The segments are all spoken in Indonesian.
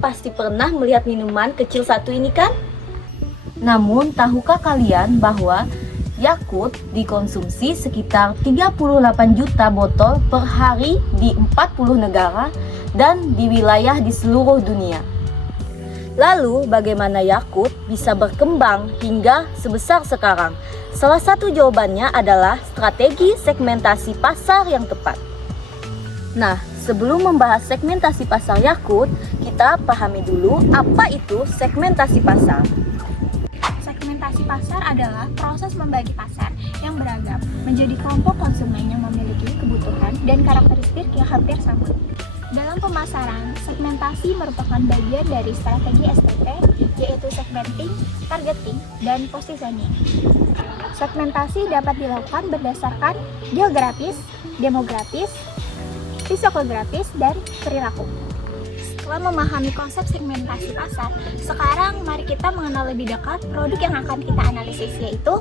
pasti pernah melihat minuman kecil satu ini kan? Namun, tahukah kalian bahwa Yakult dikonsumsi sekitar 38 juta botol per hari di 40 negara dan di wilayah di seluruh dunia. Lalu, bagaimana Yakult bisa berkembang hingga sebesar sekarang? Salah satu jawabannya adalah strategi segmentasi pasar yang tepat. Nah, sebelum membahas segmentasi pasar Yakult, kita pahami dulu apa itu segmentasi pasar. Segmentasi pasar adalah proses membagi pasar yang beragam menjadi kelompok konsumen yang memiliki kebutuhan dan karakteristik yang hampir sama. Dalam pemasaran, segmentasi merupakan bagian dari strategi STP, yaitu segmenting, targeting, dan positioning. Segmentasi dapat dilakukan berdasarkan geografis, demografis, psikografis, dan perilaku. Setelah memahami konsep segmentasi pasar, sekarang mari kita mengenal lebih dekat produk yang akan kita analisis, yaitu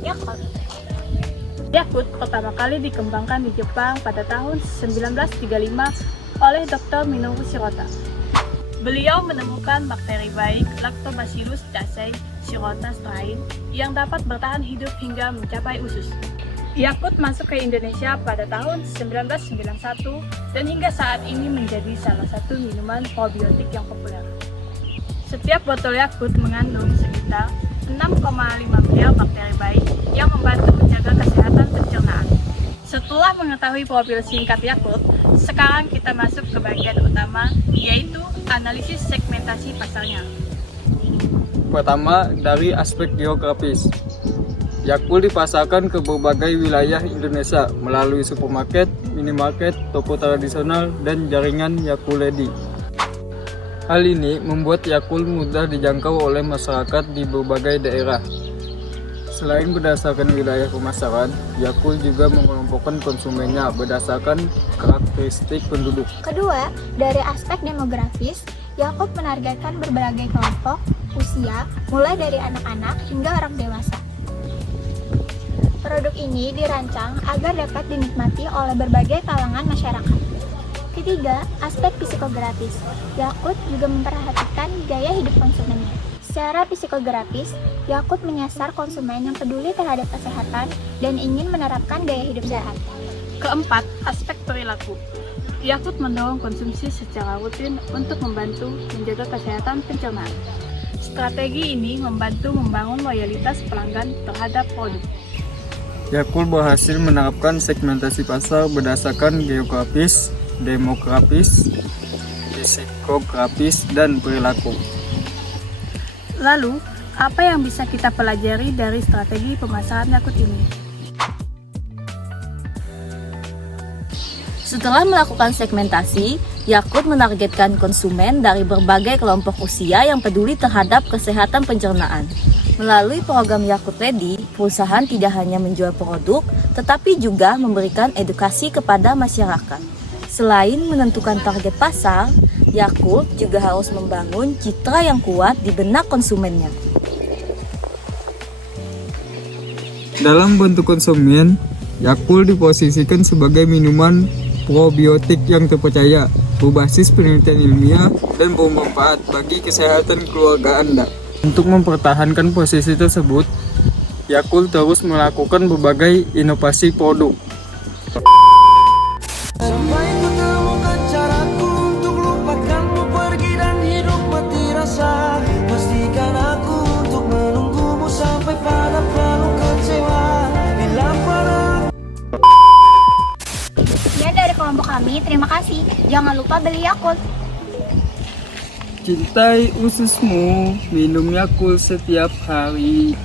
Yakult. Yakult pertama kali dikembangkan di Jepang pada tahun 1935 oleh Dr. Minoru Shirota. Beliau menemukan bakteri baik Lactobacillus casei shirota strain yang dapat bertahan hidup hingga mencapai usus. Yakult masuk ke Indonesia pada tahun 1991 dan hingga saat ini menjadi salah satu minuman probiotik yang populer. Setiap botol Yakult mengandung sekitar 6,5 miliar bakteri baik yang membantu menjaga kesehatan pencernaan. Setelah mengetahui profil singkat Yakult, sekarang kita masuk ke bagian utama, yaitu analisis segmentasi pasarnya. Pertama, dari aspek geografis. Yakult dipasarkan ke berbagai wilayah Indonesia melalui supermarket, minimarket, toko tradisional, dan jaringan Yakult Ready. Hal ini membuat Yakult mudah dijangkau oleh masyarakat di berbagai daerah. Selain berdasarkan wilayah pemasaran, Yakult juga mengelompokkan konsumennya berdasarkan karakteristik penduduk. Kedua, dari aspek demografis, Yakult menargetkan berbagai kelompok usia, mulai dari anak-anak hingga orang dewasa. Produk ini dirancang agar dapat dinikmati oleh berbagai kalangan masyarakat. Ketiga, aspek psikografis. Yakult juga memperhatikan gaya hidup konsumennya. Secara psikografis, Yakult menyasar konsumen yang peduli terhadap kesehatan dan ingin menerapkan gaya hidup sehat. Keempat, aspek perilaku. Yakult mendorong konsumsi secara rutin untuk membantu menjaga kesehatan pencernaan. Strategi ini membantu membangun loyalitas pelanggan terhadap produk. Yakult berhasil menerapkan segmentasi pasar berdasarkan geografis, demografis, psikografis, dan perilaku. Lalu, apa yang bisa kita pelajari dari strategi pemasaran Yakult ini? Setelah melakukan segmentasi, Yakult menargetkan konsumen dari berbagai kelompok usia yang peduli terhadap kesehatan pencernaan. Melalui program Yakult Ready, perusahaan tidak hanya menjual produk, tetapi juga memberikan edukasi kepada masyarakat. Selain menentukan target pasar, Yakult juga harus membangun citra yang kuat di benak konsumennya. Dalam bentuk konsumen, Yakult diposisikan sebagai minuman probiotik yang terpercaya, berbasis penelitian ilmiah, dan bermanfaat bagi kesehatan keluarga Anda. Untuk mempertahankan posisi tersebut, Yakult terus melakukan berbagai inovasi produk. Sampai ku temukan caraku untuk lupakanmu pergi dan hidup mati rasa. Pastikan aku untuk menunggumu sampai pada penuh kecewa. Bila pada Sekian dari kelompok kami, terima kasih. Jangan lupa beli Yakult. Cintai ususmu, minum Yakult setiap hari.